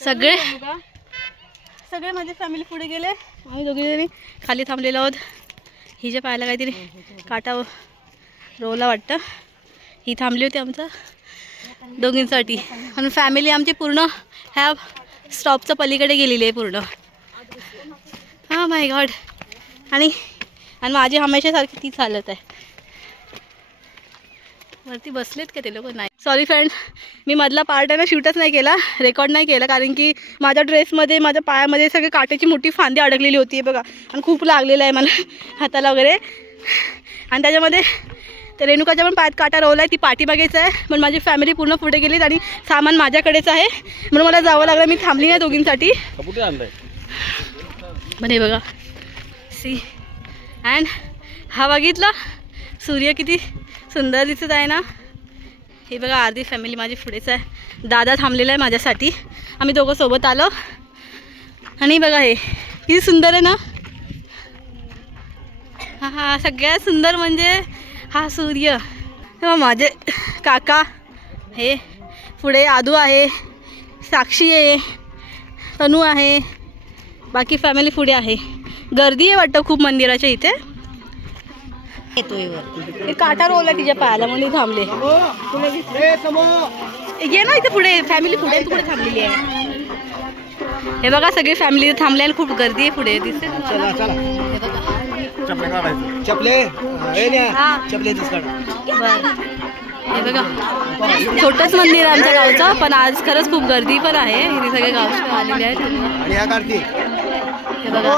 सगळे? सगळे माझी फॅमिली पुढे गेले. आम्ही दोघीजणी खाली थांबलेलो आहोत. ही जे पाहायला काहीतरी काटा रोवला वाटतं. ही थांबली होती आमचं दोघींसाठी. आणि फॅमिली आमची पूर्ण ह्या स्टॉपच्या पलीकडे गेलेली आहे पूर्ण. हां माय गॉड आणि आणि माझी हमेशासारखी तीच हालत आहे. वरती बसलेत का ते लोक? नाही. सॉरी फ्रेंड मी मधला पार्ट आहे ना शूटच नाही केला रेकॉर्ड नाही केला कारण की माझ्या ड्रेसमध्ये माझ्या पायामध्ये सगळे काट्याची मोठी फांदी अडकलेली होती बघा. आणि खूप लागलेलं आहे मला हाताला वगैरे. आणि त्याच्यामध्ये ते रेणुकाच्या पण पायात काटा रोवला आहे ती पाठीमागेच आहे. पण माझी फॅमिली पूर्ण पुढे गेलीत आणि सामान माझ्याकडेच आहे. म्हणून मला जावं लागलं मी थांबली नाही दोघींसाठी. पण हे बघा. सी अँड हा बघितला? सूर्य किती सुंदर दिसत आहे ना? हे बघा अर्धी फॅमिली माझी पुढेच आहे. दादा थांबलेला आहे माझ्यासाठी. आम्ही दोघं सोबत आलो. आणि बघा हे किती सुंदर आहे ना? हा हा सगळ्यात सुंदर म्हणजे हा सूर्य. माझे काका हे पुढे आदू आहे साक्षी आहे तनू आहे बाकी फॅमिली पुढे आहे. गर्दी आहे वाटतं खूप मंदिराच्या इथे. येतोय वर हे काटा रोवला तिच्या पायाला म्हणून थांबले. ये ना इथे पुढे फॅमिली पुढे तू पुढे थांबलेली आहे? हे बघा सगळी फॅमिली इथे थांबली आणि खूप गर्दी आहे पुढे दिसते? हे चपले काढायचं. चपले? हे. हा. हे बघा. छोटंच मंदिर आहे आमच्या गावचं पण आज खरंच खूप गर्दी पण आहे. इथे सगळे गावचे आलेले आहेत. हे बघा.